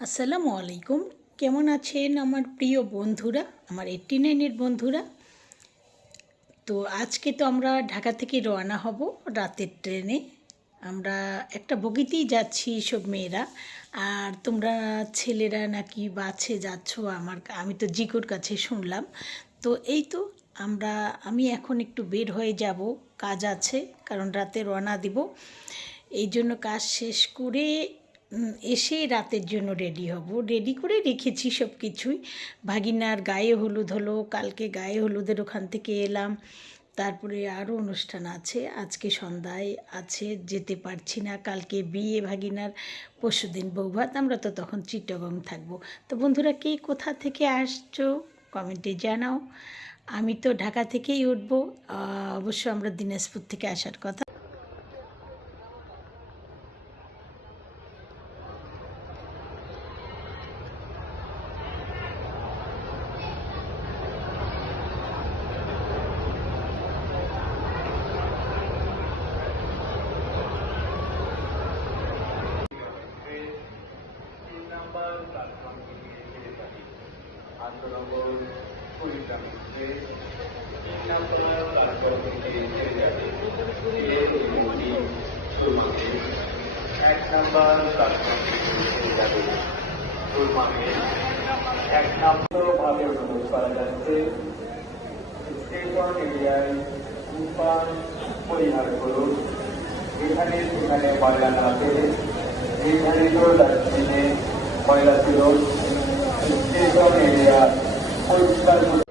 আসসালামু আলাইকুম। কেমন আছেন আমার প্রিয় বন্ধুরা? আমার এইট্টি নাইনের বন্ধুরা? তো আজকে তো আমরা ঢাকা থেকে রওনা হব রাতের ট্রেনে। আমরা একটা বগিতেই যাচ্ছি সব মেয়েরা। আর তোমরা ছেলেরা নাকি বাসে যাচ্ছ? আমার আমি তো জিকোর কাছে শুনলাম। তো এই তো আমরা, আমি এখন একটু বের হয়ে যাব। কাজ আছে, কারণ রাতে রওনা দিব। এই জন্য কাজ শেষ করে এসে রাতের জন্য রেডি হব। রেডি করে রেখেছি সব কিছুই ভাগিনার গায়ে হলুদ হলো, কালকে গায়ে হলুদের ওখান থেকে এলাম। তারপরে আরও অনুষ্ঠান আছে। আজকে সন্ধ্যায় আছে, যেতে পারছি না। কালকে বিয়ে ভাগিনার পরশুদিন বৌভাত আমরা তো তখন চিটগং থাকব। তো বন্ধুরা, কে কোথা থেকে আসছো কমেন্টে জানাও। আমি তো ঢাকা থেকেই উঠবো। অবশ্য আমরা দিনাজপুর থেকে আসার কথা। তিন নাম্বার এক নাম্বার এক নম্বরভাবে অনুরোধ করা যাচ্ছে স্টেশন এরিয়ায় ধূমপান পরিহার করুন এখানে সেখানে ময়লা না ফেলে নির্ধারিত ডাস্টবিনে ময়লা ছিল স্টেশন এরিয়া পরিষ্কার করুন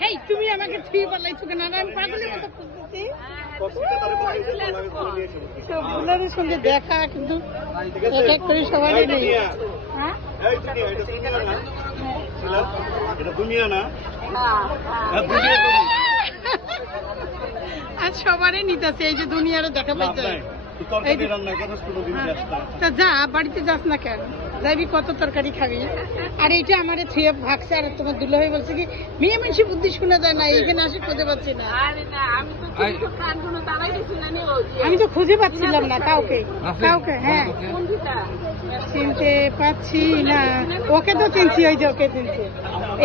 হেই তুমি আমাকে থুই পালাইছো কেন আর আমি পাগলের মতো খুঁজতেছি। তো সঙ্গে দেখা কিন্তু এক এক করে সবাই নেই। হ্যাঁ? না। আর সবারই নিতেছে এই যে দুনিয়ারে দেখা পাইছে। এই যে- রান্না কেন শুরু দিন তা যা বাড়িতে যাস না কেন? যাবি কত তরকারি খাবি আর এইটা আমার থুয়ে ভাগছে আর তোমার দুলা হয়ে বলছে কি মেয়ে মানুষের বুদ্ধি শোনা যায় না এইখানে আসে খুঁজে পাচ্ছি না আমি তো খুঁজে পাচ্ছিলাম না কাউকে কাউকে হ্যাঁ চিনতে পাচ্ছি না ওকে তো চিনছি ওই যে ওকে চিনছি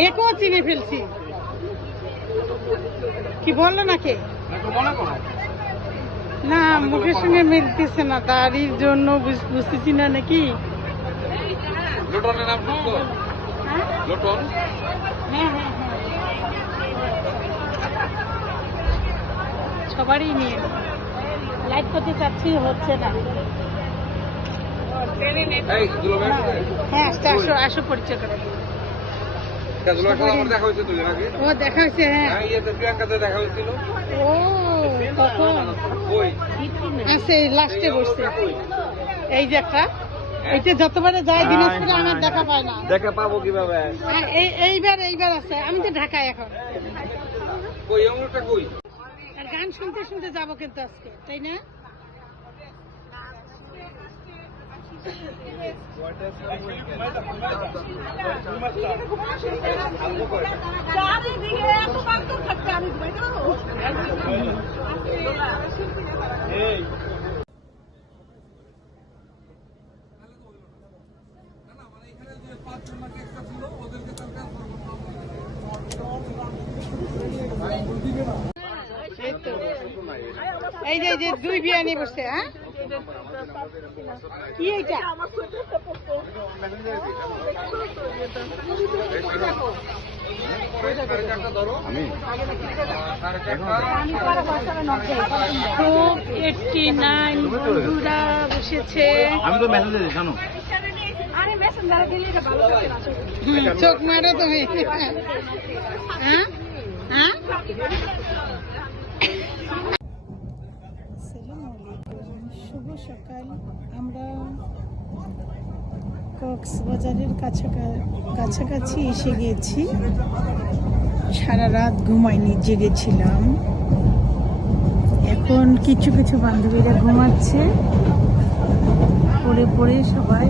একেও চিনে ফেলছি কি বলল নাকি না মুখের সঙ্গে মিলতেছে না দাড়ির জন্য বুঝ- বুঝতেছি না নাকি লোটনের নাম শুনছো? হ্যাঁ? লোটন? হ্যাঁ, হ্যাঁ, হ্যাঁ। সবারই নিয়ে। লাইট করতে চাচ্ছি হচ্ছে না। হ্যাঁ আসতে আসো আসো পরিচয় করে। দেখা হয়েছে দুজন আগে? ও দেখা হয়েছে হ্যাঁ। হ্যাঁ ইয়েতে প্রিয়াঙ্কাতে দেখা হয়েছিল। ও কখন? ওই আছে লাস্টে বসছে। এই যে একটা। এইটা যতবারে যায় দিনাজপুরে আমার দেখা পায় না। দেখা পাবো কীভাবে? এই এইবার এইবার আছে। আমি তো ঢাকায় এখন। কই এমনটা কই? আর গান শুনতে শুনতে যাব কিন্তু আজকে তাই না? এই তো। এই যে এই যে দুই বিয়ানি বসছে হ্যাঁ? কি এইটা? খুব এইটটি নাইন বন্ধুরা বসেছে। আমি তো মেসেজ জানো? চোখ মারো তুমি। হ্যাঁ? হ্যাঁ? সকাল আমরা কক্সবাজারের কাছাকা- কাছাকাছি এসে গেছি। সারা রাত ঘুমাইনি, জেগেছিলাম। এখন কিছু কিছু বান্ধবীরা ঘুমাচ্ছে। পড়ে পড়ে সবাই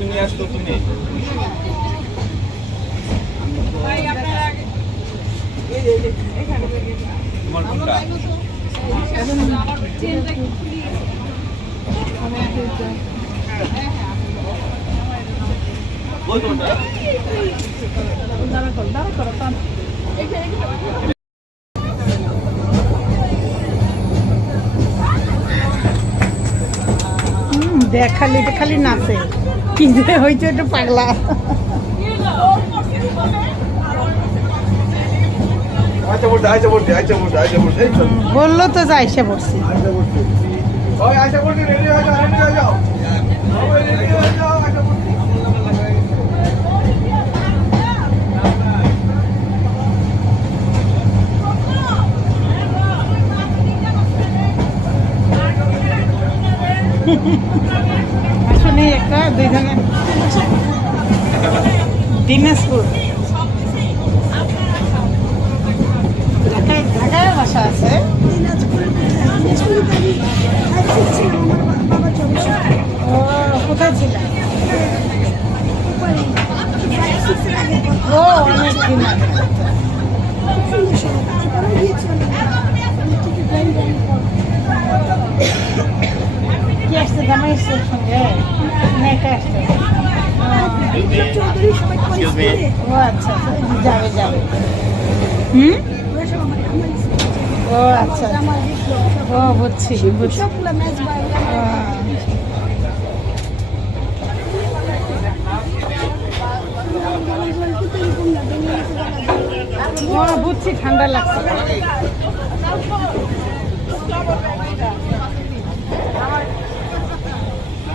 কিছু নিয়ে আসতো কিনে দেখালি খালি নাচে। কি যে হয়েছে একটু পাগলা। বলতে বলতে বলতে বলতে এই তো। বলল তো যাই সে পড়ছি। আচ্ছা বলতে রেডি হয়ে দুইজনে। দিনাজপুর। ঢাকায় আছে। কোথায় কি আসছে জামাই আসছে? ও আচ্ছা আচ্ছা যাবে যাবে। হুম? ও আচ্ছা ও, বুঝছি বুঝছি। ঠান্ডা লাগছে। এই দামিও দিকে দেখি ওই যে সোলো করে লেগেছে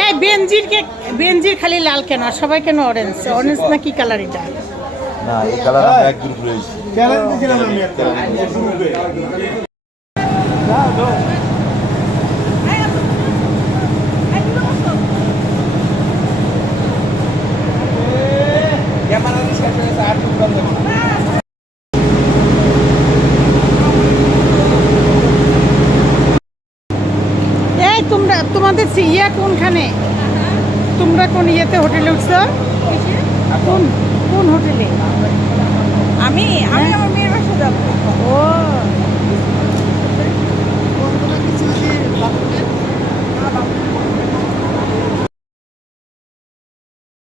এই বেনজির কে বেনজির খালি লাল কেন? আর সবাই কেন অরেঞ্জ অরেঞ্জ না কি কালার এটা? না এই কালার আমরা এক ঘুরে চ্যালেঞ্জ দিছিলাম আমি একটা এই তোমরা তোমাদের ইয়া কোনখানে? তোমরা কোন ইয়েতে হোটেলে উঠছো? কোন কোন হোটেলে? আমি আমি আমার মেয়ের বাসা যাব। ও।